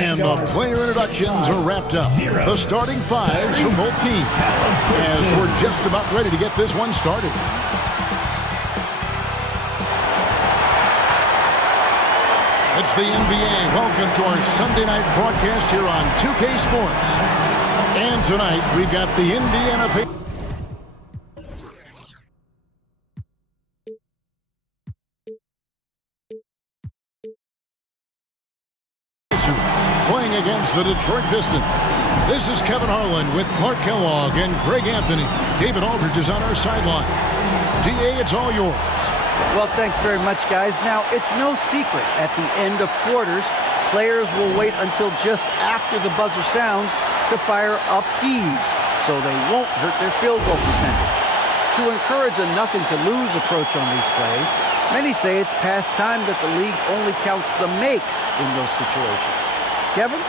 And the player introductions are wrapped up. The starting fives from both teams, as we're just about ready to get this one started. It's the NBA. Welcome to our Sunday night broadcast here on 2K Sports. And tonight, we've got the Indiana Pacers playing against the Detroit Pistons. This is Kevin Harlan with Clark Kellogg and Greg Anthony. David Aldridge is on our sideline. DA, it's all yours. Well, thanks very much, guys. Now, it's no secret at the end of quarters, players will wait until just after the buzzer sounds to fire up heaves, so they won't hurt their field goal percentage. To encourage a nothing-to-lose approach on these plays, many say it's past time that the league only counts the makes in those situations. Kevin,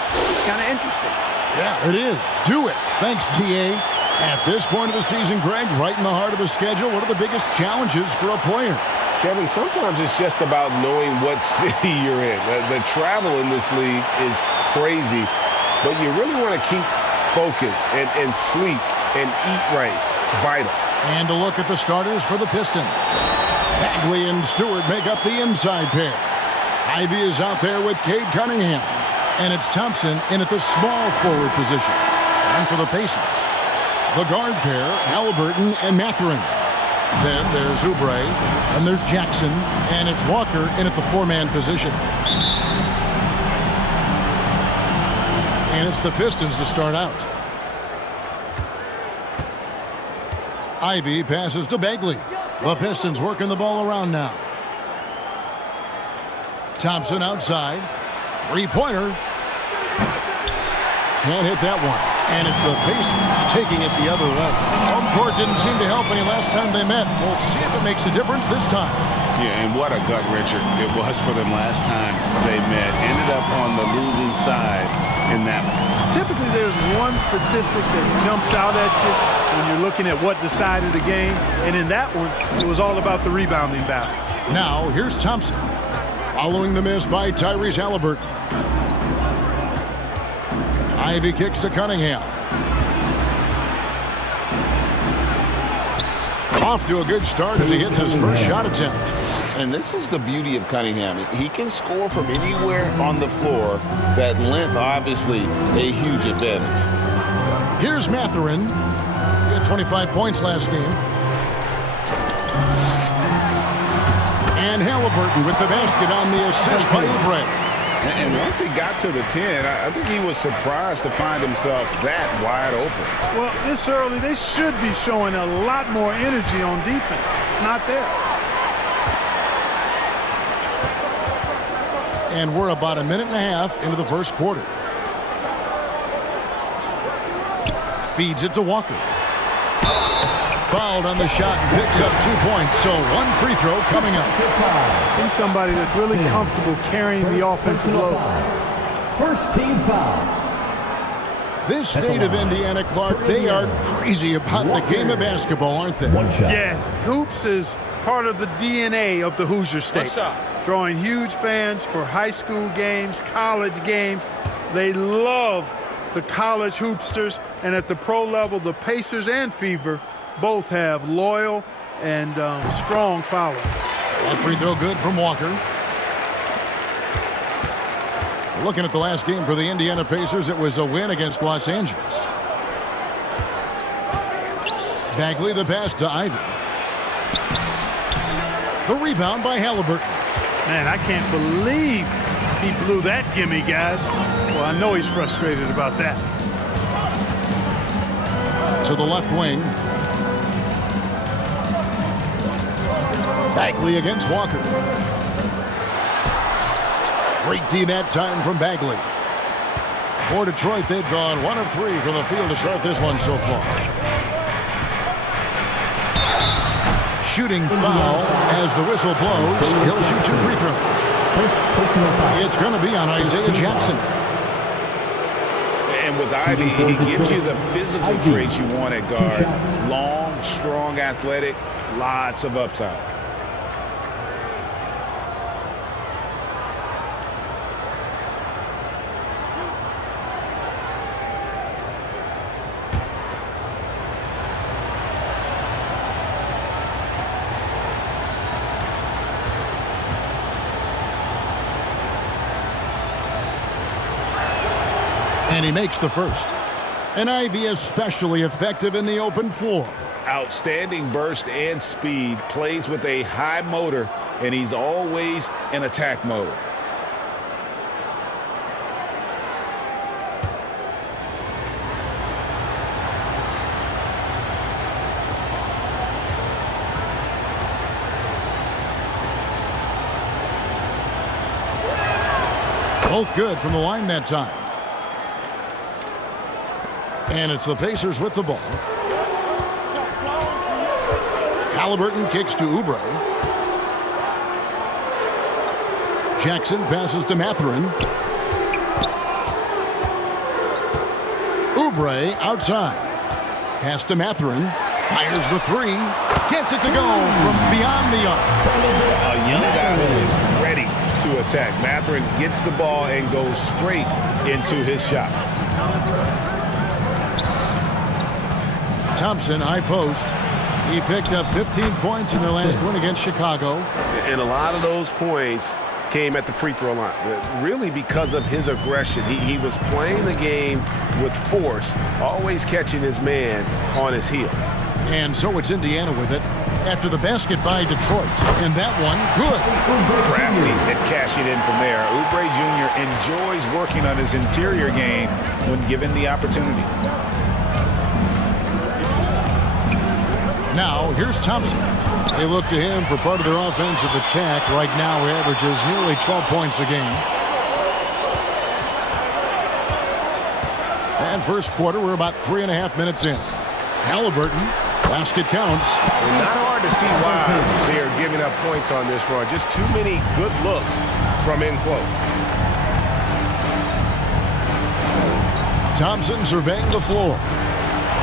kind of interesting. Yeah, it is. Do it. Thanks, TA. At this point of the season, Greg, right in the heart of the schedule, what are the biggest challenges for a player? Kevin, sometimes it's just about knowing what city you're in. The travel in this league is crazy, but you really want to keep focus and sleep and eat right. Vital. And a look at the starters for the Pistons. Bagley and Stewart make up the inside pair. Ivy is out there with Cade Cunningham. And it's Thompson in at the small forward position. And for the Pacers, the guard pair, Halliburton and Mathurin. Then there's Oubre, and there's Jackson, and it's Walker in at the four-man position. And it's the Pistons to start out. Ivy passes to Bagley. The Pistons working the ball around now. Thompson outside. Three-pointer. Can't hit that one. And it's the Pacers taking it the other way. Home court didn't seem to help any last time they met. We'll see if it makes a difference this time. Yeah, and what a gut-wrencher it was for them last time they met. Ended up on the losing side in that one. Typically, there's one statistic that jumps out at you when you're looking at what decided the game. And in that one, it was all about the rebounding battle. Now, here's Thompson. Following the miss by Tyrese Halliburton. Ivy kicks to Cunningham. Off to a good start as he hits his first shot attempt. And this is the beauty of Cunningham. He can score from anywhere on the floor. That length, obviously, a huge advantage. Here's Mathurin. He had 25 points last game. And Halliburton with the basket on the assist by Oubre. And once he got to the 10, I think he was surprised to find himself that wide open. Well, this early, they should be showing a lot more energy on defense. It's not there. And we're about a minute and a half into the first quarter. Feeds it to Walker. Fouled on the shot and picks up 2 points. So one free throw coming up. He's somebody that's really comfortable carrying the offensive load. First team foul. This state of Indiana, Clark, they are crazy about the game of basketball, aren't they? One shot. Yeah, hoops is part of the DNA of the Hoosier State. What's up? Drawing huge fans for high school games, college games. They love the college hoopsters. And at the pro level, the Pacers and Fever both have loyal and strong followers. That free throw good from Walker. Looking at the last game for the Indiana Pacers, it was a win against Los Angeles. Bagley the pass to Ivy. The rebound by Halliburton. Man, I can't believe he blew that gimme, guys. Well, I know he's frustrated about that. To the left wing. Bagley against Walker. Great D that time from Bagley. For Detroit, they've gone 1 of 3 from the field to start this one so far. Shooting foul as the whistle blows. He'll shoot 2 free throws. It's going to be on Isaiah Jackson. And with Ivy, he gives you the physical traits you want at guard. Long, strong, athletic, lots of upside. And he makes the first. And Ivy especially effective in the open floor. Outstanding burst and speed, plays with a high motor, and he's always in attack mode. Both good from the line that time. And it's the Pacers with the ball. Halliburton kicks to Oubre. Jackson passes to Mathurin. Oubre outside. Pass to Mathurin. Fires the three. Gets it to go from beyond the arc. A young guy who is ready to attack. Mathurin gets the ball and goes straight into his shot. Thompson, high post. He picked up 15 points in their last win against Chicago. And a lot of those points came at the free throw line, really because of his aggression. He was playing the game with force, always catching his man on his heels. And so it's Indiana with it after the basket by Detroit. And that one, good. Crafty at cashing in from there. Oubre Jr. enjoys working on his interior game when given the opportunity. Now, here's Thompson. They look to him for part of their offensive attack. Right now, he averages nearly 12 points a game. And first quarter, we're about 3.5 minutes in. Halliburton, basket counts. And not hard to see why they are giving up points on this run. Just too many good looks from in close. Thompson surveying the floor.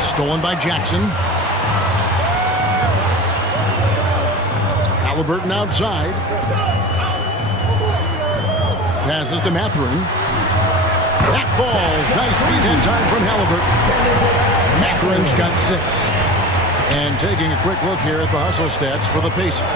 Stolen by Jackson. Halliburton outside. Passes to Mathurin. That falls. Nice feed that time from Halliburton. Mathurin's got 6. And taking a quick look here at the hustle stats for the Pacers.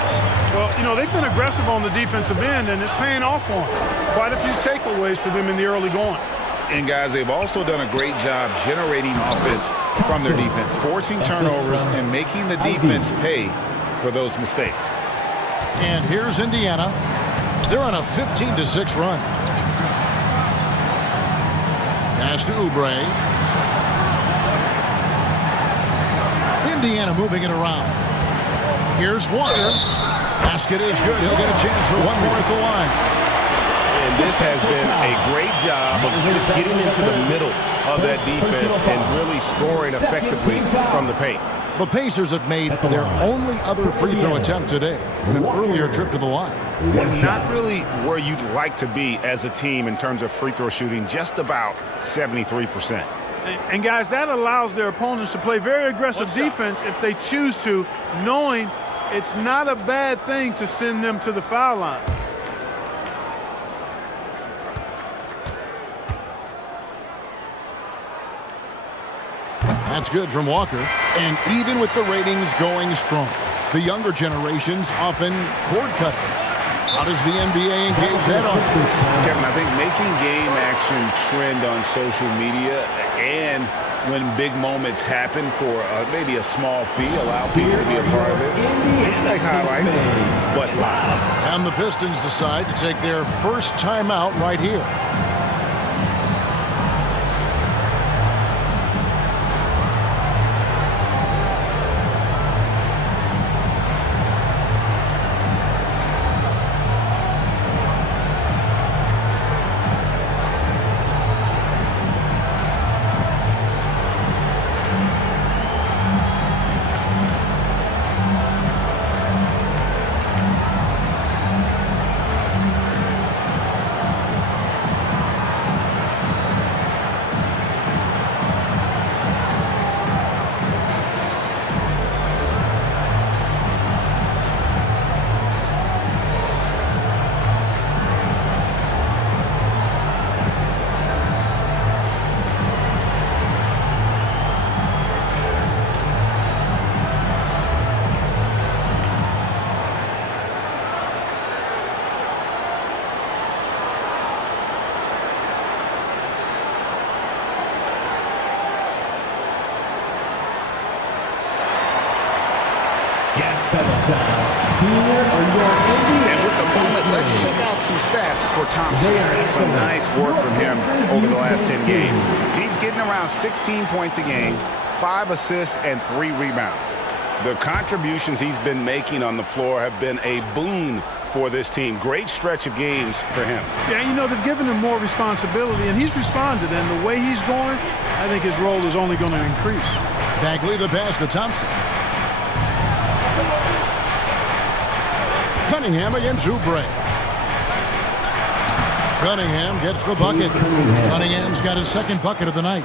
Well, you know, they've been aggressive on the defensive end, and it's paying off for them. Quite a few takeaways for them in the early going. And, guys, they've also done a great job generating offense from their defense, forcing turnovers and making the defense pay for those mistakes. And here's Indiana. They're on a 15-6 run. Pass to Oubre. Indiana moving it around. Here's Walker. Basket is good. He'll get a chance for one more at the line. And this has been a great job of just getting into the middle of that defense and really scoring effectively from the paint. The Pacers have made their only other free throw attempt today in an earlier trip to the line. Not really where you'd like to be as a team in terms of free throw shooting, just about 73%. And guys, that allows their opponents to play very aggressive defense if they choose to, knowing it's not a bad thing to send them to the foul line. That's good from Walker. And even with the ratings going strong, the younger generations often cord cutting. How does the NBA engage that offense? Kevin, I think making game action trend on social media and when big moments happen for maybe a small fee, allow people to be a part of it. It's like highlights, but live. And the Pistons decide to take their first timeout right here. And with the moment, let's check out some stats for Thompson. Some nice work from him over the last 10 games. He's getting around 16 points a game, 5 assists, and 3 rebounds. The contributions he's been making on the floor have been a boon for this team. Great stretch of games for him. Yeah, you know, they've given him more responsibility, and he's responded. And the way he's going, I think his role is only going to increase. Bagley the pass to Thompson. Cunningham against Oubre. Cunningham gets the bucket. Cunningham's got his second bucket of the night.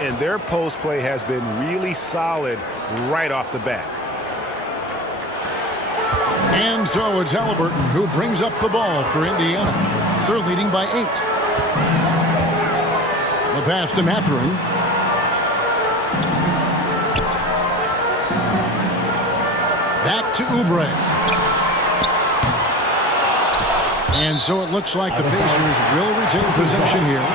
And their post play has been really solid right off the bat. And so it's Halliburton who brings up the ball for Indiana. They're leading by 8. The pass to Mathurin. Back to Oubre. And so it looks like the Pacers will retain possession here.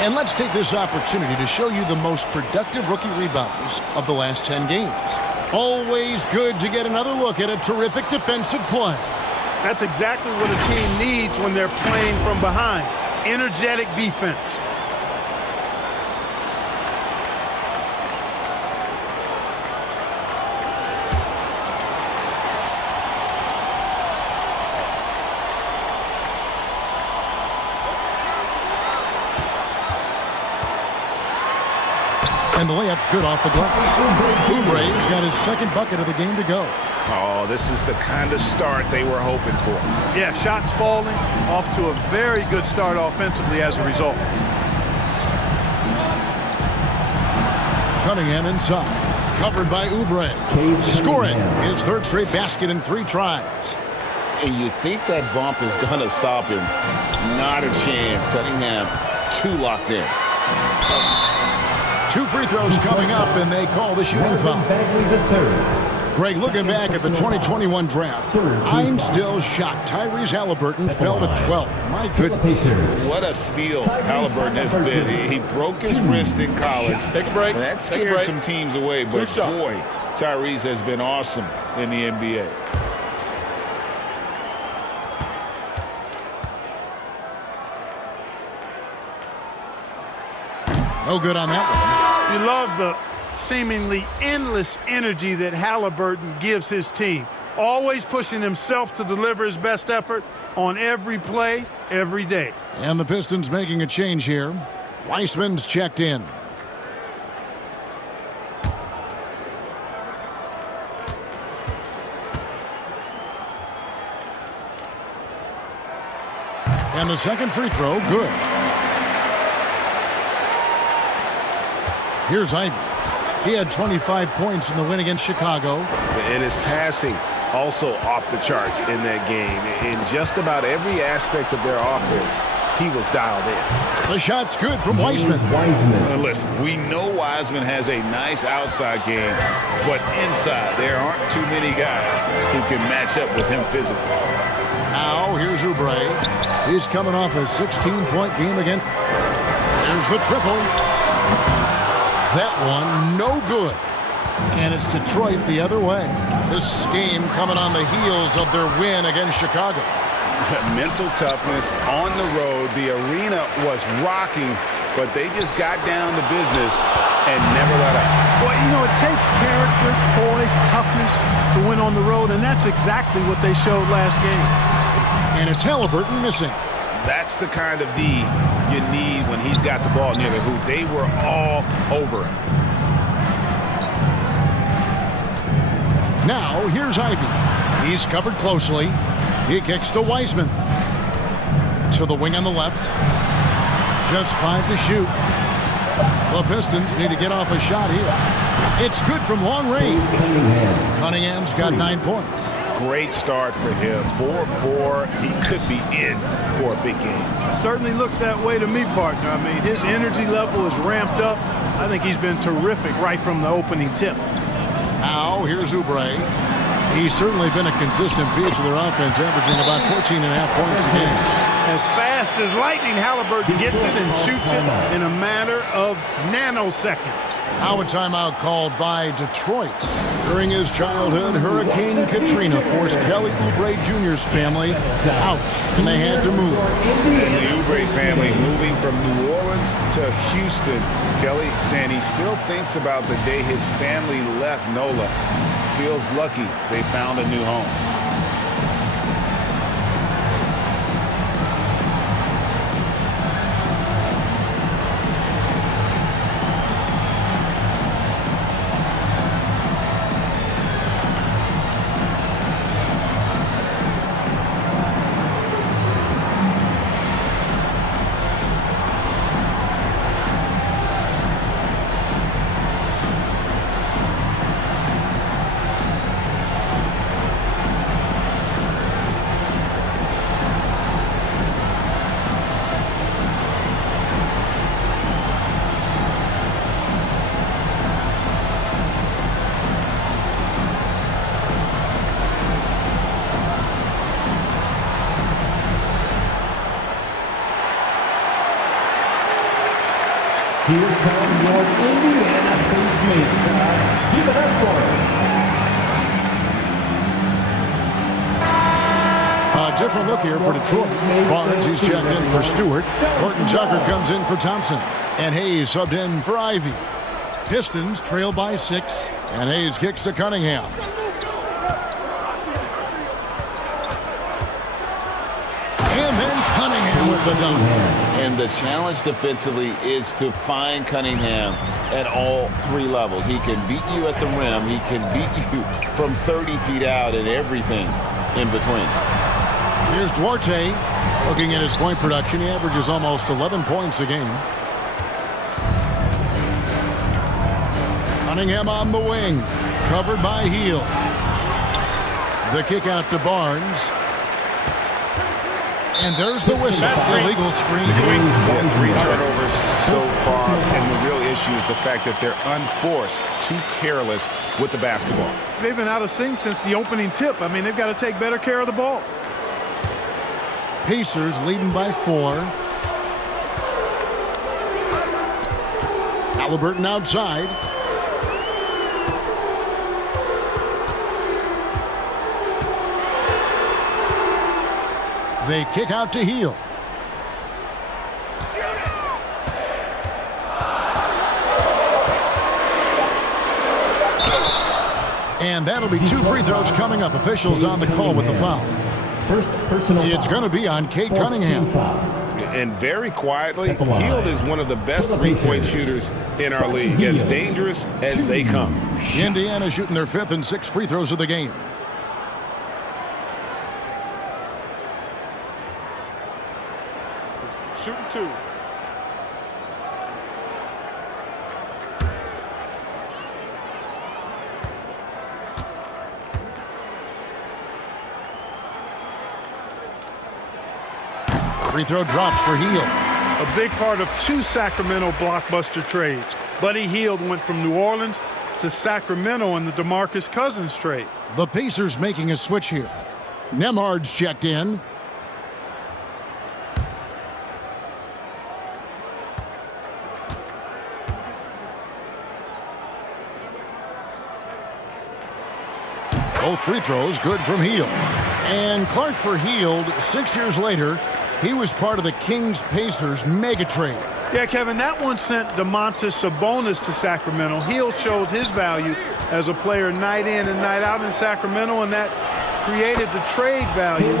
And let's take this opportunity to show you the most productive rookie rebounders of the last 10 games. Always good to get another look at a terrific defensive play. That's exactly what a team needs when they're playing from behind. Energetic defense. And the layup's good off the glass. Oubre's got his second bucket of the game to go. Oh, this is the kind of start they were hoping for. Yeah, shots falling, off to a very good start offensively as a result. Cunningham inside. Covered by Oubre. Scoring his third straight basket in 3 tries. And you think that bump is going to stop him. Not a chance. Cunningham too locked in. 2 free throws coming up, and they call the shooting foul. Greg, looking back at the 2021 draft, I'm still shocked Tyrese Halliburton fell to 12th. My goodness. What a steal Halliburton has been. He broke his wrist in college. Take a break. That scared some teams away, but boy, Tyrese has been awesome in the NBA. No good on that one. You love the seemingly endless energy that Halliburton gives his team. Always pushing himself to deliver his best effort on every play, every day. And the Pistons making a change here. Weissman's checked in. And the second free throw, good. Here's Ivy. He had 25 points in the win against Chicago. And his passing also off the charts in that game. In just about every aspect of their offense, he was dialed in. The shot's good from Weissman. Now listen, we know Wiseman has a nice outside game, but inside there aren't too many guys who can match up with him physically. Now here's Oubre. He's coming off a 16-point game again. There's the triple. That one, no good. And it's Detroit the other way. This game coming on the heels of their win against Chicago. Mental toughness on the road. The arena was rocking, but they just got down to business and never let up. Well, you know, it takes character, poise, toughness to win on the road, and that's exactly what they showed last game. And it's Halliburton missing. That's the kind of D you need when he's got the ball near the hoop. They were all over him. Now, here's Ivy. He's covered closely. He kicks to Weissman. To the wing on the left. Just 5 to shoot. The Pistons need to get off a shot here. It's good from long range. Cunningham's got 9 points. Great start for him. 4-4. He could be in for a big game. Certainly looks that way to me, partner. I mean, his energy level is ramped up. I think he's been terrific right from the opening tip. Now, here's Oubre. He's certainly been a consistent piece of their offense, averaging about 14.5 points a game. As fast as lightning, Halliburton gets it and shoots it in a matter of nanoseconds. Now a timeout called by Detroit. During his childhood, Hurricane Katrina forced Kelly Oubre Jr.'s family out, and they had to move. And the Oubre family moving from New Orleans to Houston. Kelly saying he still thinks about the day his family left NOLA. Feels lucky they found a new home. Here comes your Indiana Pacers. Give it up for him. A different look here for Detroit. Barnes, he's checked in for Stewart. Horton Tucker comes in for Thompson. And Hayes subbed in for Ivy. Pistons trail by 6. And Hayes kicks to Cunningham. And then Cunningham with the dunk. And the challenge defensively is to find Cunningham at all 3 levels. He can beat you at the rim. He can beat you from 30 feet out and everything in between. Here's Duarte. Looking at his point production, he averages almost 11 points a game. Cunningham on the wing. Covered by Heel. The kick out to Barnes. And there's the whistle. Illegal screen. 3 turnovers so far, and the real issue is the fact that they're unforced, too careless with the basketball. They've been out of sync since the opening tip. I mean, they've got to take better care of the ball. Pacers leading by 4. Halliburton outside. They kick out to Heel. And that'll be 2 free throws coming up. Officials on the call with the foul. First personal foul. It's going to be on Cade Cunningham. And very quietly, Hield is one of the best three-point shooters in our league, as dangerous as they come. Indiana shooting their 5th and 6th free throws of the game. Shooting 2. Free throw drops for Heel. A big part of 2 Sacramento blockbuster trades. Buddy Hield went from New Orleans to Sacramento in the DeMarcus Cousins trade. The Pacers making a switch here. Nemhard's checked in. Both free throws good from Hield. And Clark for Hield, 6 years later, he was part of the Kings-Pacers mega trade. Yeah, Kevin, that one sent Domantas Sabonis to Sacramento. Hield showed his value as a player night in and night out in Sacramento, and that created the trade value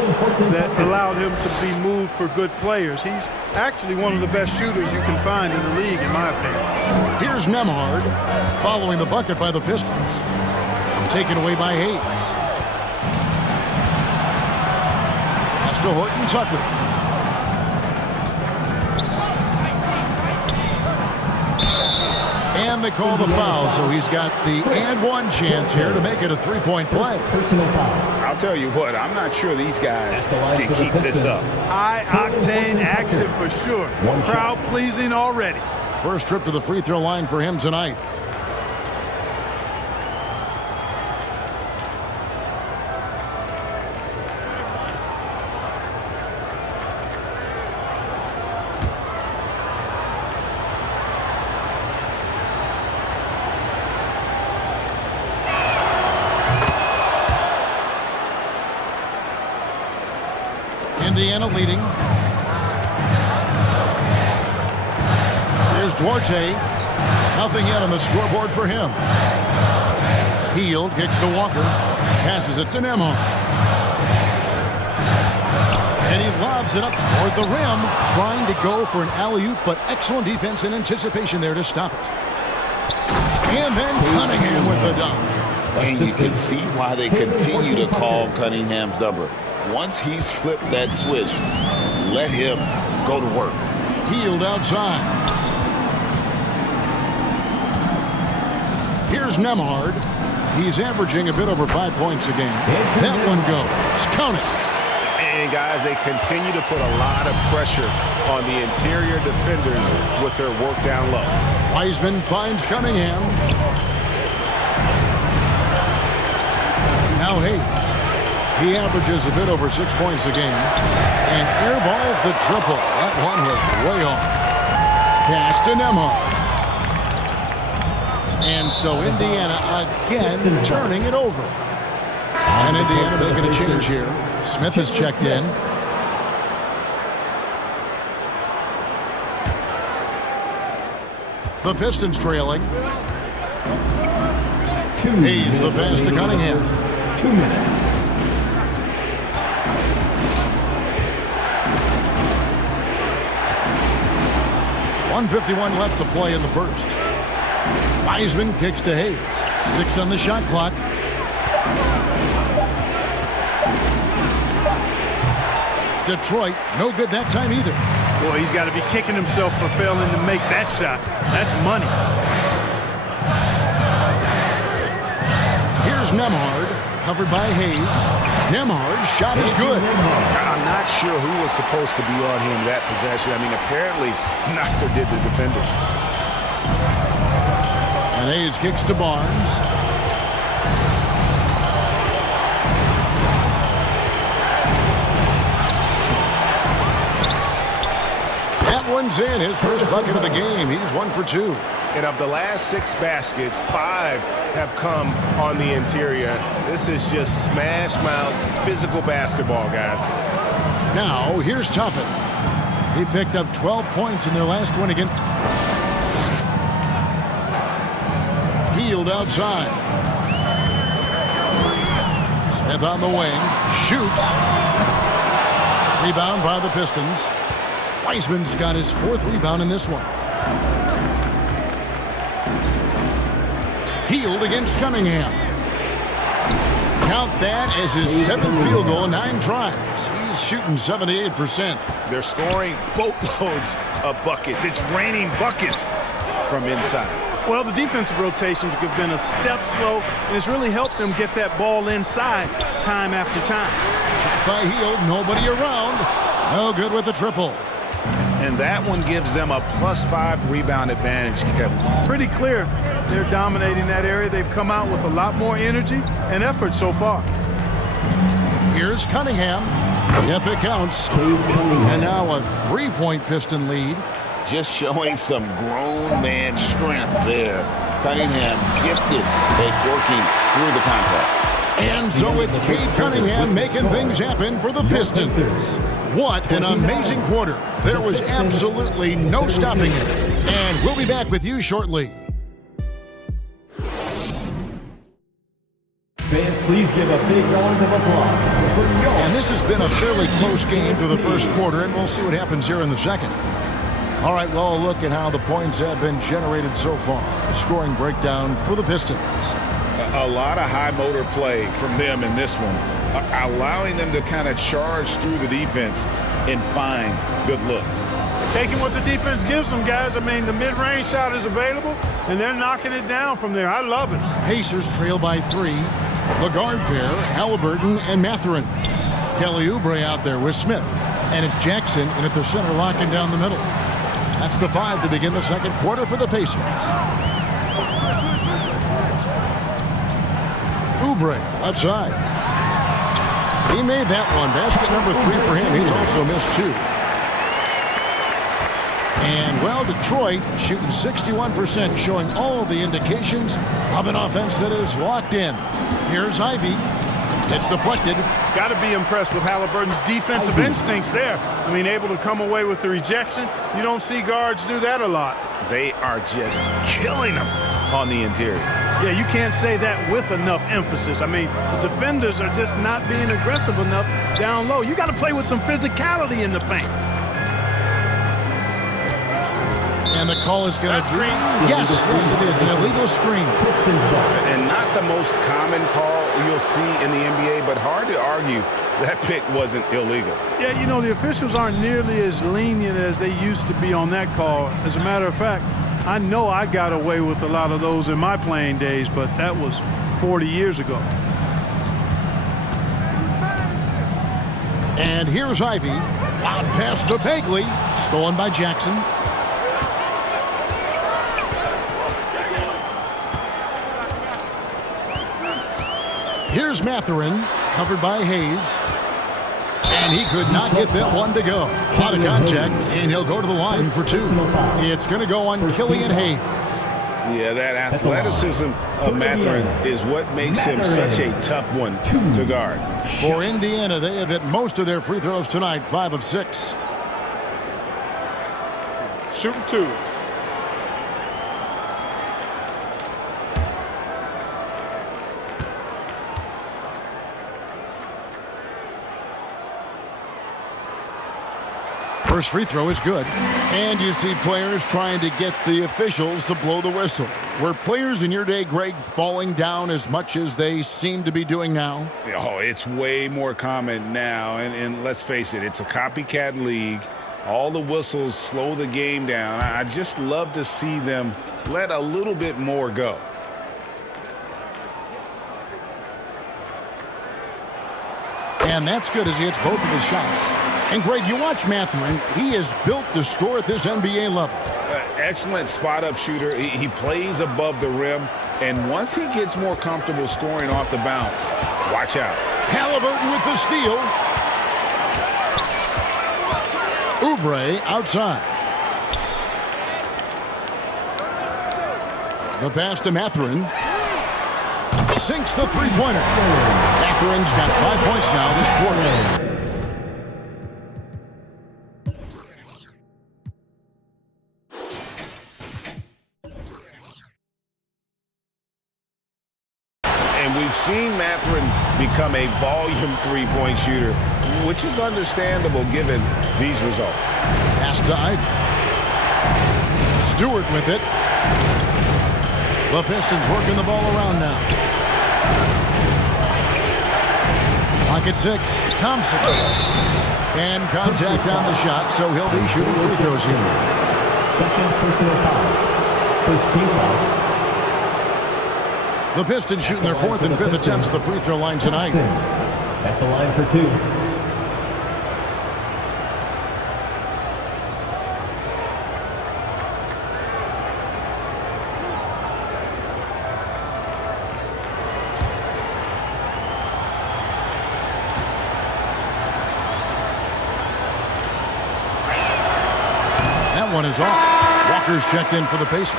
that allowed him to be moved for good players. He's actually one of the best shooters you can find in the league, in my opinion. Here's Nemhard following the bucket by the Pistons. Taken away by Hayes. Pass to Horton Tucker. And they call the foul, so he's got the and one chance here to make it a 3-point play. Personal foul. I'll tell you what, I'm not sure these guys can keep this up. High-octane action for sure. Crowd-pleasing already. First trip to the free throw line for him tonight. Indiana leading. Here's Duarte. Nothing yet on the scoreboard for him. Hield kicks to Walker. Passes it to Nembhard. And he lobs it up toward the rim, trying to go for an alley-oop, but excellent defense and anticipation there to stop it. And then Cunningham with the dunk. And you can see why they continue to call Cunningham's number. Once he's flipped that switch, let him go to work. Hield outside. Here's Nembhard. He's averaging a bit over 5 points a game. That one goes. Count it. And guys, they continue to put a lot of pressure on the interior defenders with their work down low. Wiseman finds Cunningham. Now Hayes. He averages a bit over 6 points a game. And airballs the triple. That one was way off. Pass to Nembhard. And so Indiana again turning it over. And Indiana making a change here. Smith has checked in. The Pistons trailing. Hayes the pass to Cunningham. 2 minutes. .151 left to play in the first. Wiseman kicks to Hayes. 6 on the shot clock. Detroit, no good that time either. Boy, he's got to be kicking himself for failing to make that shot. That's money. Here's Nembhard, covered by Hayes. Nembhard's shot is good. I'm not sure who was supposed to be on him that possession. I mean, apparently neither did the defenders. And Hayes kicks to Barnes. That one's in. His first bucket of the game. He's 1 for 2. And of the last 6 baskets, 5 have come on the interior. This is just smash mouth physical basketball, guys. Now, here's Toppin. He picked up 12 points in their last win again. Hield outside. Smith on the wing. Shoots. Rebound by the Pistons. Wiseman's got his 4th rebound in this one. Hield against Cunningham. Count that as his 7th field goal in 9 tries. He's shooting 78%. They're scoring boatloads of buckets. It's raining buckets from inside. Well, the defensive rotations have been a step slow, and it's really helped them get that ball inside time after time. Shot by Hield, nobody around. No good with the triple. And that one gives them a +5 rebound advantage, Kevin. Pretty clear. They're dominating that area. They've come out with a lot more energy and effort so far. Here's Cunningham. Yep, it counts. And now a 3-point Piston lead. Just showing some grown man strength there. Cunningham gifted at working through the contact. And so it's Cade Cunningham making things happen for the Pistons. What an amazing quarter. There was absolutely no stopping it. And we'll be back with you shortly. Fans, please give a big round of applause for your... And this has been a fairly close game through the first quarter, and we'll see what happens here in the second. All right, well, a look at how the points have been generated so far. Scoring breakdown for the Pistons. A lot of high motor play from them in this one, allowing them to kind of charge through the defense and find good looks. Taking what the defense gives them, guys. I mean, the mid-range shot is available, and they're knocking it down from there. I love it. Pacers trail by 3. The guard pair, Halliburton and Mathurin. Kelly Oubre out there with Smith. And it's Jackson in at the center, locking down the middle. That's the 5 to begin the second quarter for the Pacers. Oubre, left side. He made that one. Basket number 3 for him. He's also missed 2. And, well, Detroit shooting 61%, showing all the indications of an offense that is locked in. Here's Ivy. It's deflected. Got to be impressed with Halliburton's defensive instincts there. I mean, able to come away with the rejection. You don't see guards do that a lot. They are just killing them on the interior. Yeah, you can't say that with enough emphasis. I mean, the defenders are just not being aggressive enough down low. You got to play with some physicality in the paint. And the call is going to be, yes, it is, an illegal screen. And not the most common call you'll see in the NBA, but hard to argue that pick wasn't illegal. Yeah, you know, the officials aren't nearly as lenient as they used to be on that call. As a matter of fact, I know I got away with a lot of those in my playing days, but that was 40 years ago. And here's Ivy. Loud pass to Bagley. Stolen by Jackson. Here's Mathurin, covered by Hayes. And he could not get that one to go. Out of contact, and he'll go to the line for two. It's going to go on Killian Hayes. Yeah, that athleticism of Mathurin is what makes him such a tough one to guard. For Indiana, they have hit most of their free throws tonight, 5 of 6. Shooting two. First free throw is good. And you see players trying to get the officials to blow the whistle. Were players in your day, Greg, falling down as much as they seem to be doing now? Oh, it's way more common now. And let's face it, it's a copycat league. All the whistles slow the game down. I just love to see them let a little bit more go. And that's good as he hits both of his shots. And, Greg, you watch Mathurin. He is built to score at this NBA level. Excellent spot-up shooter. He plays above the rim. And once he gets more comfortable scoring off the bounce, watch out. Halliburton with the steal. Oubre outside. The pass to Mathurin. Sinks the three-pointer. Mathurin's got 5 points now this quarter. And we've seen Mathurin become a volume three-point shooter, which is understandable given these results. Pass to Ivy. Stewart with it. The Pistons working the ball around now. Pocket 6. Thompson. And contact on the shot, so he'll be shooting free throws here. Second personal foul. First team foul. The Pistons shooting their fourth and fifth attempts at the free throw line tonight. At the line for two. That one is off. Walker's checked in for the Pacers.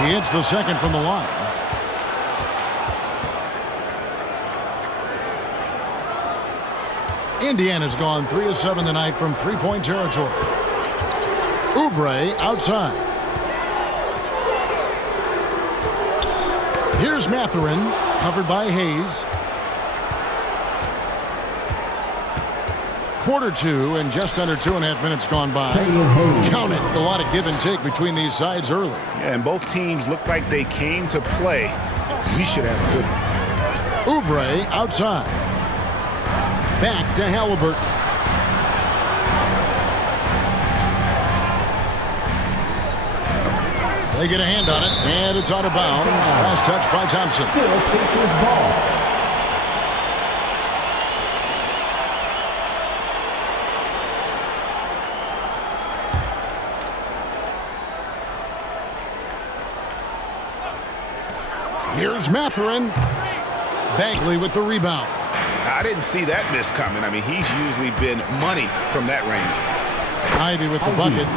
He hits the second from the line. Indiana's gone 3 of 7 tonight from three-point territory. Oubre outside. Here's Mathurin, covered by Hayes. Quarter two and just under 2.5 minutes gone by. Count it. A lot of give and take between these sides early. Yeah, and both teams look like they came to play. We should have a good one. Oubre outside. Back to Halliburton. They get a hand on it, and it's out of bounds. Last touch by Thompson. Still Pacers ball. Here's Mathurin. Bagley with the rebound. I didn't see that miss coming. I mean, he's usually been money from that range. Ivy with the bucket.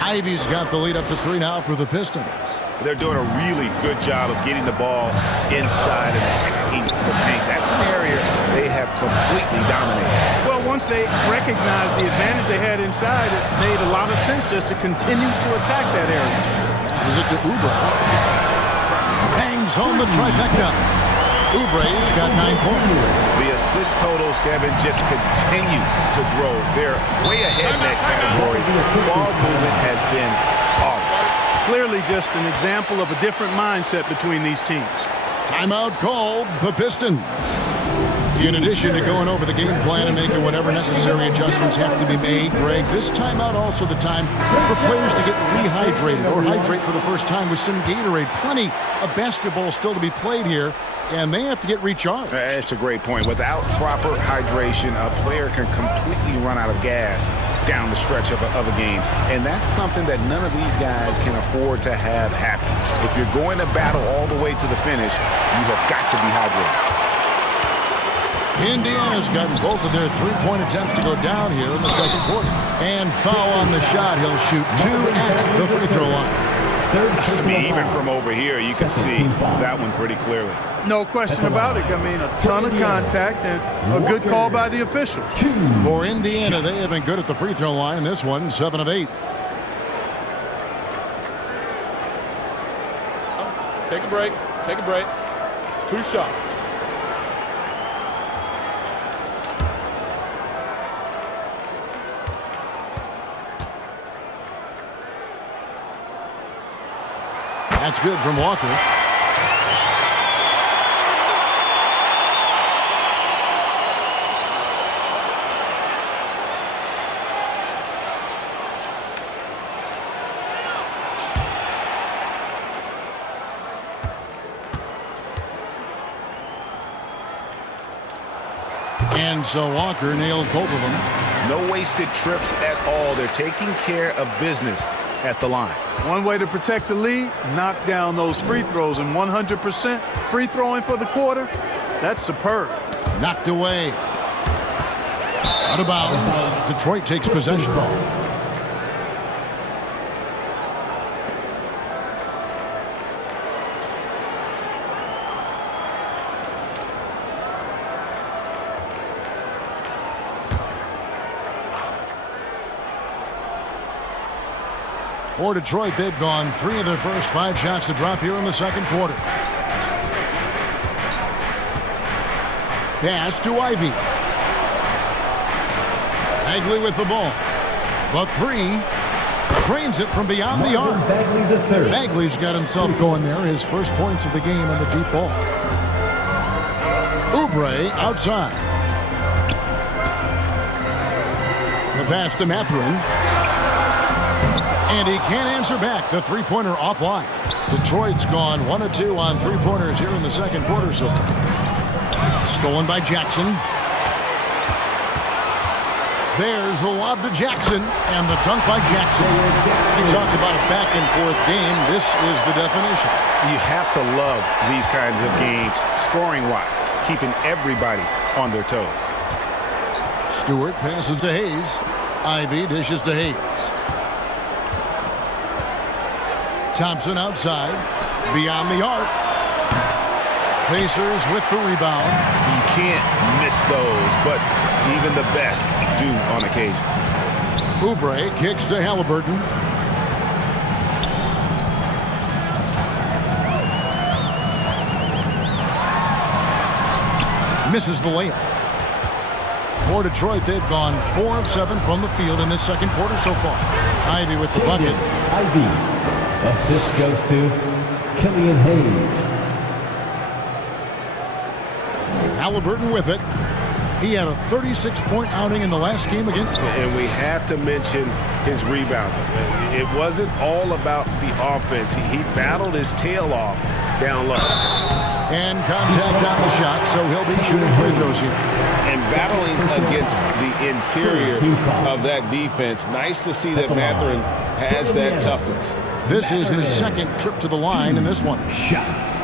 Ivy's got the lead up to 3 now for the Pistons. They're doing a really good job of getting the ball inside and attacking the paint. That's an area they have completely dominated. Well, once they recognized the advantage they had inside, it made a lot of sense just to continue to attack that area. Passes it to Oubre. Bangs home the trifecta. Oubre's got 9 points. The assist totals, Kevin, just continue to grow. They're way ahead in that category. Ball movement has been flawless. Clearly just an example of a different mindset between these teams. Timeout called the Pistons. In addition to going over the game plan and making whatever necessary adjustments have to be made, Greg, this timeout also the time for players to get rehydrated or hydrate for the first time with some Gatorade. Plenty of basketball still to be played here, and they have to get recharged. That's a great point. Without proper hydration, a player can completely run out of gas down the stretch of a game. And that's something that none of these guys can afford to have happen. If you're going to battle all the way to the finish, you have got to be hydrated. Indiana's gotten both of their 3-point attempts to go down here in the second quarter. And foul on the shot. He'll shoot 2 at the free throw line. I mean, even from over here, you can see that one pretty clearly. No question about it. I mean, a ton of contact and a good call by the official. For Indiana, they have been good at the free throw line in this one, 7 of 8. Take a break. Take a break. 2 shots. That's good from Walker. And so Walker nails both of them. No wasted trips at all. They're taking care of business at the line. One way to protect the lead, knock down those free throws, and 100% free throwing for the quarter, that's superb. Knocked away. Out of bounds. Detroit takes possession. For Detroit, they've gone 3 of their first 5 shots to drop here in the second quarter. Pass to Ivy. Bagley with the ball. The 3. Trains it from beyond the arc. Bagley's got himself going there. His first points of the game on the deep ball. Oubre outside. The pass to Mathurin. And he can't answer back. The three-pointer offline. Detroit's gone 1 of 2 on three-pointers here in the second quarter so far. Stolen by Jackson. There's the lob to Jackson, and the dunk by Jackson. You talked about a back-and-forth game. This is the definition. You have to love these kinds of games, scoring-wise, keeping everybody on their toes. Stewart passes to Hayes. Ivy dishes to Hayes. Thompson outside, beyond the arc. Pacers with the rebound. You can't miss those, but even the best do on occasion. Oubre kicks to Halliburton. Misses the layup. For Detroit, they've gone 4 of 7 from the field in this second quarter so far. Ivy with the bucket. Ivy. Assist goes to Killian Hayes. Halliburton with it. He had a 36-point outing in the last game against. And we have to mention his rebound. It wasn't all about the offense. He battled his tail off down low. And contact on the shot, so he'll be shooting free throws here. And battling against the interior of that defense. Nice to see that Mathurin has that toughness. This is his second trip to the line in this one. Shots.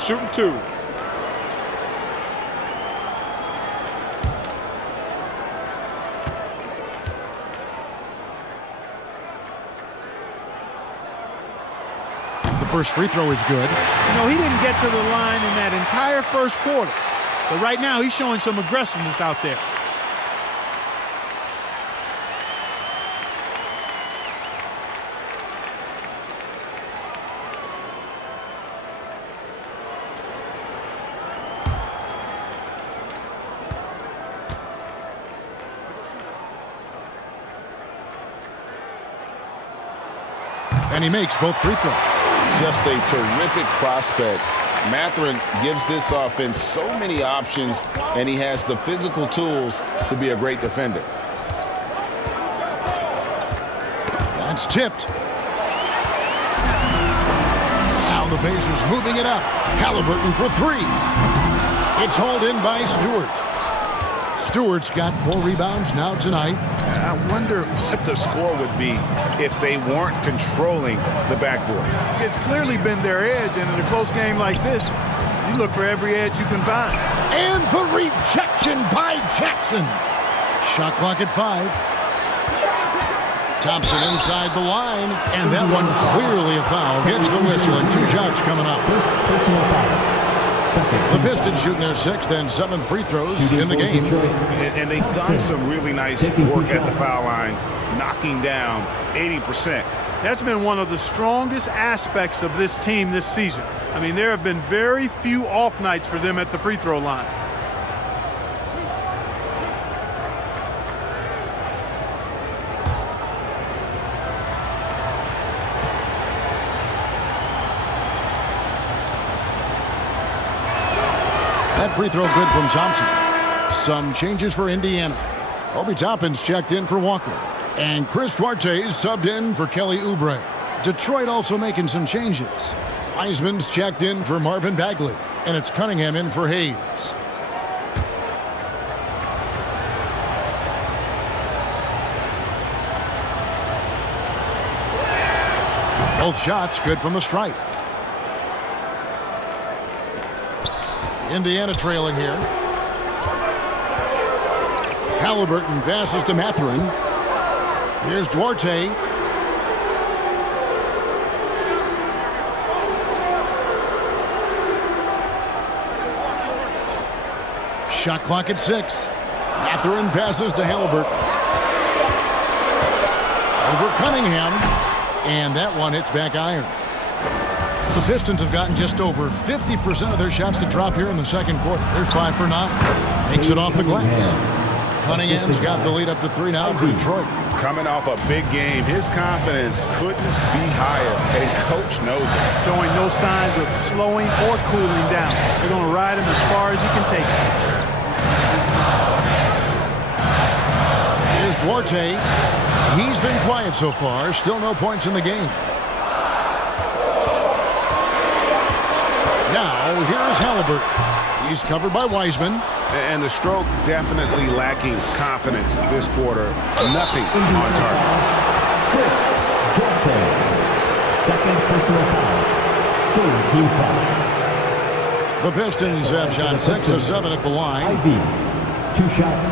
Shooting 2. The first free throw is good. You know, he didn't get to the line in that entire first quarter. But right now, he's showing some aggressiveness out there. And he makes both free throws. Just a terrific prospect. Mathurin gives this offense so many options, and he has the physical tools to be a great defender. That's tipped. Now the Pacers moving it up. Halliburton for 3. It's hauled in by Stewart. Stewart's got 4 rebounds now tonight. I wonder what the score would be if they weren't controlling the backboard. It's clearly been their edge, and in a close game like this, you look for every edge you can find. And the rejection by Jackson. Shot clock at 5. Thompson inside the line, and that one clearly a foul. Gets the whistle, and 2 shots coming up. First personal foul. Second. The Pistons shooting their 6th and 7th free throws in the game. And they've done some really nice work at the foul line, knocking down 80%. That's been one of the strongest aspects of this team this season. I mean, there have been very few off nights for them at the free throw line. That free throw good from Thompson. Some changes for Indiana. Obi Toppin's checked in for Walker. And Chris Duarte's subbed in for Kelly Oubre. Detroit also making some changes. Wiseman's checked in for Marvin Bagley. And it's Cunningham in for Hayes. Both shots good from the stripe. Indiana trailing here. Halliburton passes to Mathurin. Here's Duarte. Shot clock at 6. Mathurin passes to Halliburton. Over Cunningham. And that one hits back iron. The Pistons have gotten just over 50% of their shots to drop here in the second quarter. They're 5 for 9. Makes it off the glass. Cunningham's got the lead up to 3 now for Detroit. Coming off a big game, his confidence couldn't be higher, and coach knows it. Showing no signs of slowing or cooling down. They're going to ride him as far as he can take him. Here's Duarte. He's been quiet so far. Still no points in the game. Now, here's Halliburton. He's covered by Wiseman. And the stroke definitely lacking confidence this quarter. Nothing on target. Chris Duarte. Second personal foul. Third team foul. The Pistons have shot 6 of 7 at the line. Ivy. 2 shots.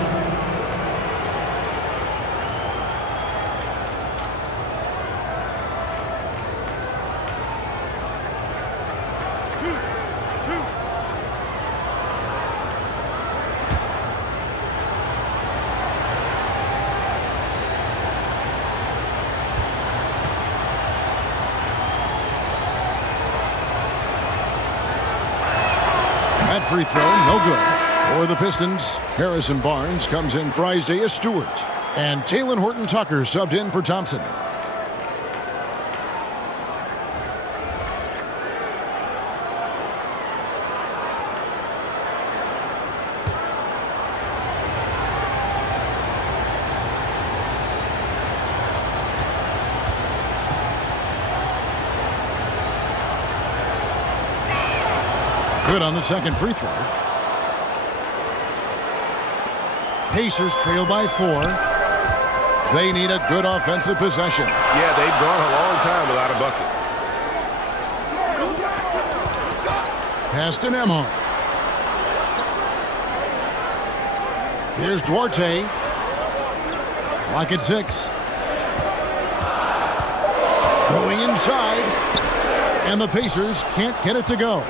That free throw, no good. For the Pistons, Harrison Barnes comes in for Isaiah Stewart. And Talen Horton-Tucker subbed in for Thompson. Good on the second free throw. Pacers trail by 4. They need a good offensive possession. Yeah, they've gone a long time without a bucket. Pass to Nemhard. Here's Duarte. Clock at 6. Going inside. And the Pacers can't get it to go.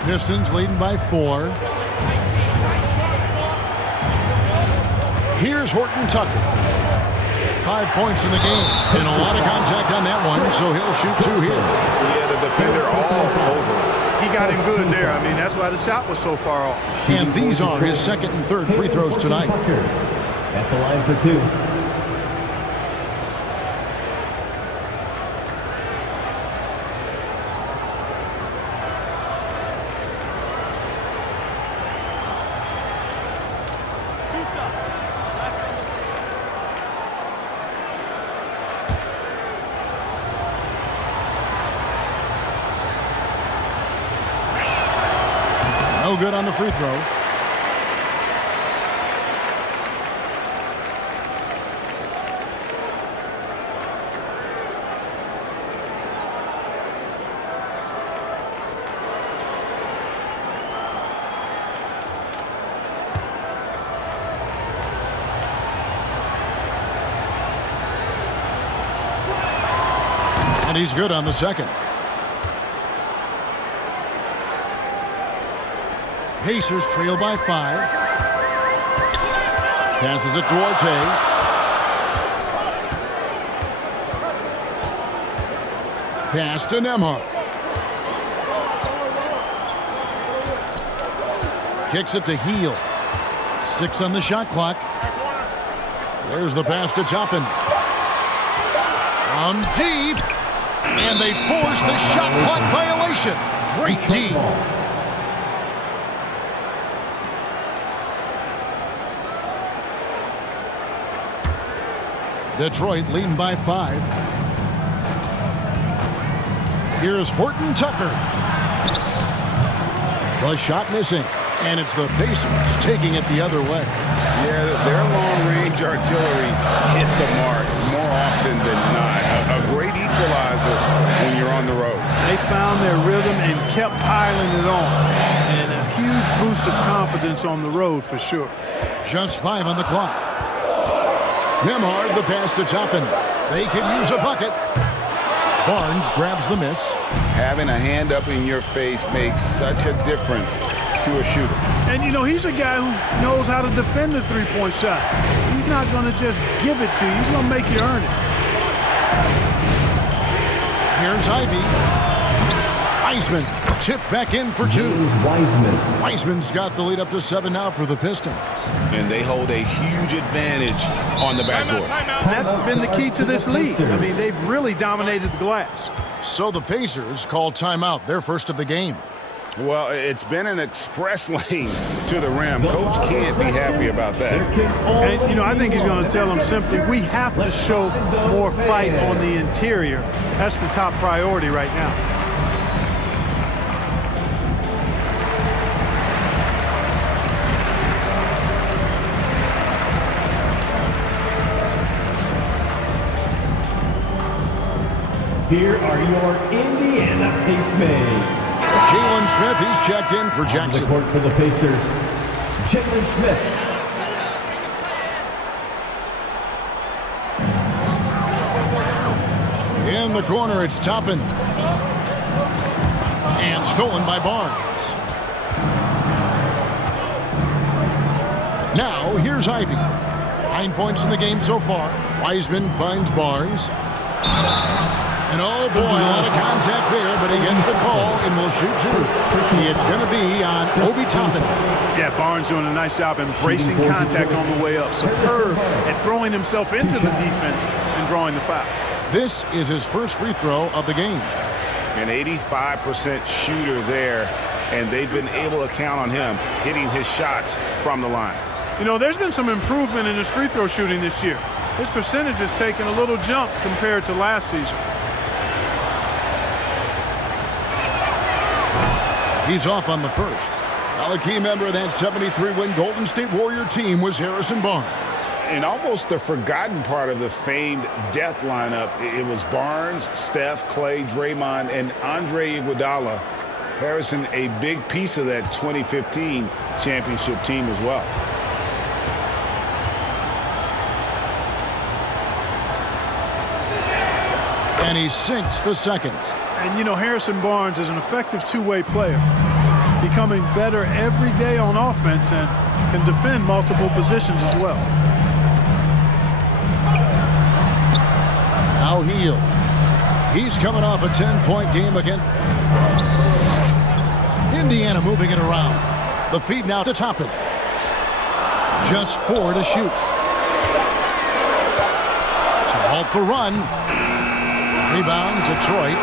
Pistons leading by 4. Here's Horton Tucker. 5 points in the game. And a lot of contact on that one, so he'll shoot 2 here. Yeah, the defender all over. He got him good there. I mean, that's why the shot was so far off. And these are his second and third free throws tonight. At the line for 2. No good on the free throw. And he's good on the second. Pacers trail by 5. Passes it Duarte. Pass to Nemhard. Kicks it to Heel. 6 on the shot clock. There's the pass to Toppin. From deep. And they force the shot clock violation. Great D. Detroit leading by 5. Here's Horton Tucker. The shot missing. And it's the Pacers taking it the other way. Yeah, their long-range artillery hit the mark more often than not. A great equalizer when you're on the road. They found their rhythm and kept piling it on. And a huge boost of confidence on the road for sure. Just 5 on the clock. Nemhard, the pass to Toppin. They can use a bucket. Barnes grabs the miss. Having a hand up in your face makes such a difference to a shooter. And, you know, he's a guy who knows how to defend the three-point shot. He's not going to just give it to you. He's going to make you earn it. Here's Ivy. Wiseman chipped back in for 2. Wiseman's got the lead up to 7 now for the Pistons. And they hold a huge advantage on the backboard. That's been the key to this league. I mean, they've really dominated the glass. So the Pacers call timeout, their first of the game. Well, it's been an express lane to the rim. Coach can't be happy about that. And, you know, I think he's going to tell them simply, we have to show more fight on the interior. That's the top priority right now. Here are your Indiana Pacemates. Jalen Smith, he's checked in for Jackson. The court for the Pacers, Jalen Smith. In the corner, it's Toppin. And stolen by Barnes. Now, here's Ivy. 9 points in the game so far. Wiseman finds Barnes. And oh boy, a lot of contact there, but he gets the call and will shoot 2. It's going to be on Obi Toppin. Yeah, Barnes doing a nice job embracing contact on the way up. Superb at throwing himself into the defense and drawing the foul. This is his first free throw of the game. An 85% shooter there, and they've been able to count on him hitting his shots from the line. You know, there's been some improvement in his free throw shooting this year. His percentage has taken a little jump compared to last season. He's off on the first. Now a key member of that 73-win Golden State Warrior team was Harrison Barnes. And almost the forgotten part of the famed death lineup, it was Barnes, Steph, Clay, Draymond, and Andre Iguodala Harrison, a big piece of that 2015 championship team as well. And he sinks the second. And, you know, Harrison Barnes is an effective two-way player, becoming better every day on offense and can defend multiple positions as well. Now Hield. He's coming off a 10-point game again. Indiana moving it around. The feed now to Toppin. Just 4 to shoot. To halt the run. Rebound, Detroit.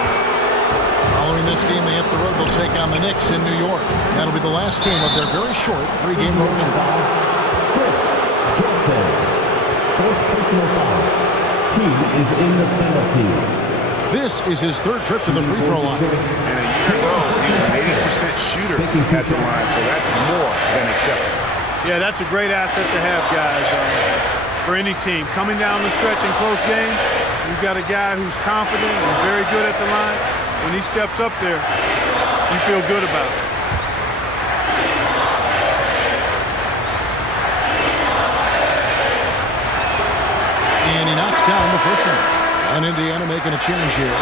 Following this game, they hit the road. They'll take on the Knicks in New York. That'll be the last game of their very short 3-game road trip. Chris Gilton. First personal foul. Team is in the penalty. This is his 3rd trip to the free throw line. And a year ago, he was an 80% shooter at the line, so that's more than acceptable. Yeah, that's a great asset to have, guys, for any team. Coming down the stretch in close games, you've got a guy who's confident and very good at the line. When he steps up there, you feel good about it. And he knocks down the first one. And Indiana making a change here.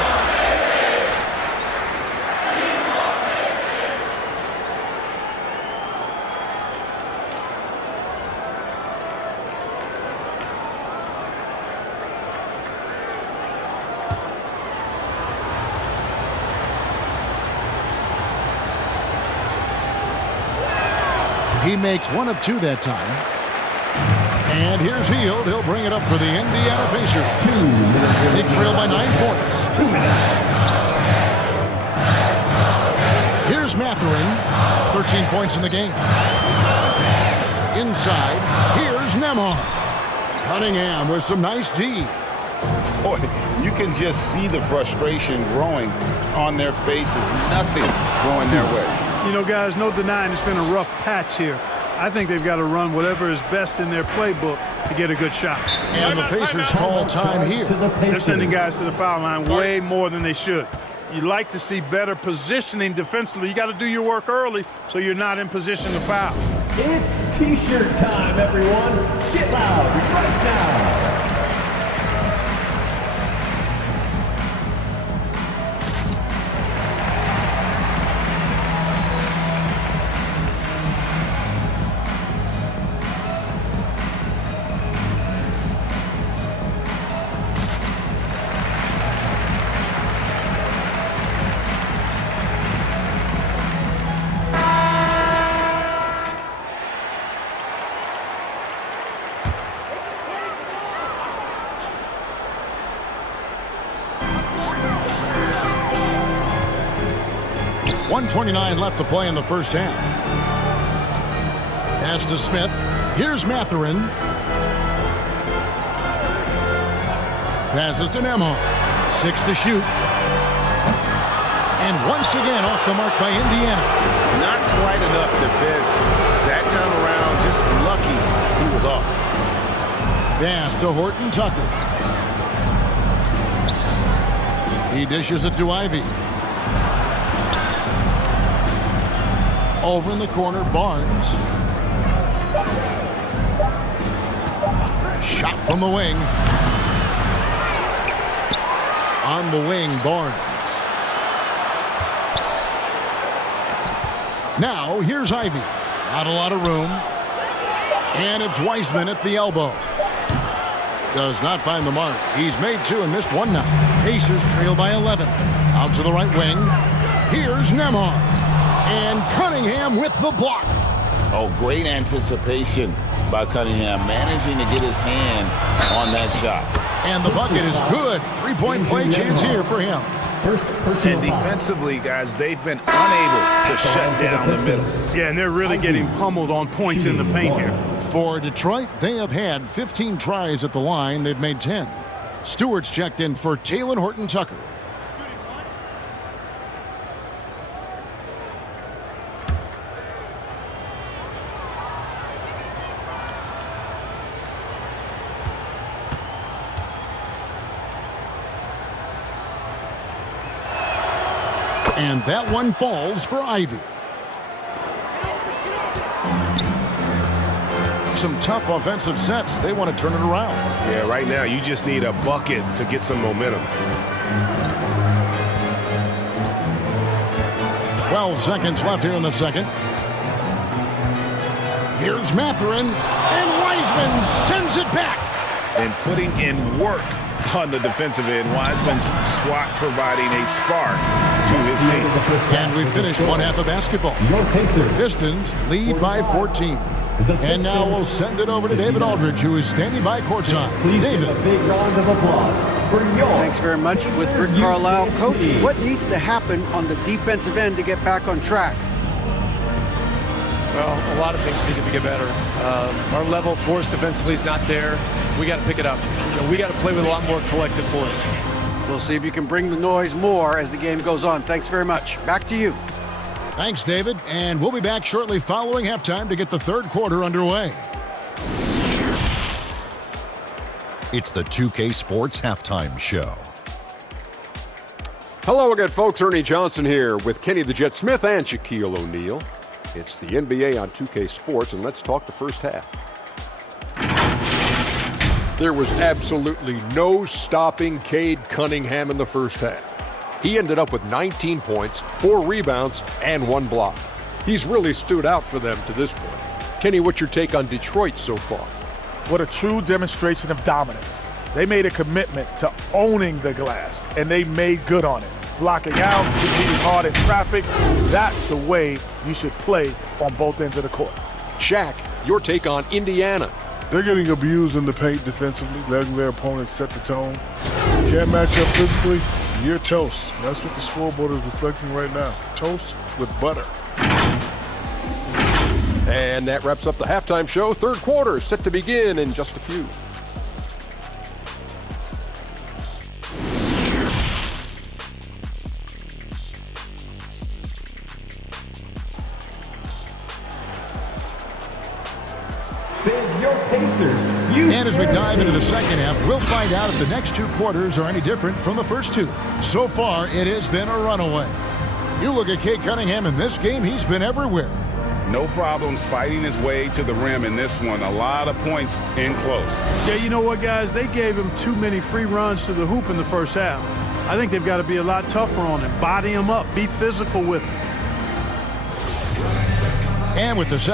He makes 1 of 2 that time. And here's Hield. He'll bring it up for the Indiana Pacers. They trail by 9 points. Here's Mathurin. 13 points in the game. Inside, here's Nembhard. Cunningham with some nice D. Boy, you can just see the frustration growing on their faces. Nothing going their way. You know, guys, no denying it's been a rough patch here. I think they've got to run whatever is best in their playbook to get a good shot. And the Pacers call time here. They're sending guys to the foul line way more than they should. You'd like to see better positioning defensively. You got to do your work early so you're not in position to foul. It's T-shirt time, everyone. Get loud right now. .29 left to play in the first half. Pass to Smith. Here's Mathurin. Passes to Nembhard. 6 to shoot. And once again off the mark by Indiana. Not quite enough defense. That time around, just lucky he was off. Pass to Horton Tucker. He dishes it to Ivy. Over in the corner, Barnes. Shot from the wing. On the wing, Barnes. Now, here's Ivy. Not a lot of room. And it's Wiseman at the elbow. Does not find the mark. He's made 2 and missed 1 now. Pacers trail by 11. Out to the right wing. Here's Nembhard. And Cunningham with the block. Oh, great anticipation by Cunningham, managing to get his hand on that shot. And the bucket is good. 3-point play chance here for him. And defensively, guys, they've been unable to shut down the middle. Yeah, and they're really getting pummeled on points in the paint here. For Detroit, they have had 15 tries at the line. They've made 10. Stewart's checked in for Taylor Horton Tucker. And that one falls for Ivy. Some tough offensive sets. They want to turn it around. Yeah, right now you just need a bucket to get some momentum. 12 seconds left here in the second. Here's Mathurin, and Wiseman sends it back. And putting in work on the defensive end. Wiseman's swat providing a spark to his team. And we finished one half of basketball. Pistons lead by 14. And now we'll send it over to David Aldridge, who is standing by courtside. David. A big round of applause for your Thanks very much with Rick Carlisle. Coach, what needs to happen on the defensive end to get back on track? Well, a lot of things need to get better. Our level of force defensively is not there. We got to pick it up. We got to play with a lot more collective force. We'll see if you can bring the noise more as the game goes on. Thanks very much. Back to you. Thanks, David. And we'll be back shortly following halftime to get the third quarter underway. It's the 2K Sports Halftime Show. Hello again, folks. Ernie Johnson here with Kenny the Jet Smith and Shaquille O'Neal. It's the NBA on 2K Sports, and let's talk the first half. There was absolutely no stopping Cade Cunningham in the first half. He ended up with 19 points, 4 rebounds, and 1 block. He's really stood out for them to this point. Kenny, what's your take on Detroit so far? What a true demonstration of dominance. They made a commitment to owning the glass, and they made good on it. Blocking out, competing hard in traffic. That's the way you should play on both ends of the court. Shaq, your take on Indiana. They're getting abused in the paint defensively, letting their opponents set the tone. Can't match up physically, you're toast. That's what the scoreboard is reflecting right now. Toast with butter. And that wraps up the halftime show. Third quarter is set to begin in just a few. And as we dive into the second half, we'll find out if the next 2 quarters are any different from the first 2. So far, it has been a runaway. You look at Cade Cunningham in this game, he's been everywhere. No problems fighting his way to the rim in this one. A lot of points in close. Yeah, you know what, guys? They gave him too many free runs to the hoop in the first half. I think they've got to be a lot tougher on him. Body him up. Be physical with him. And with the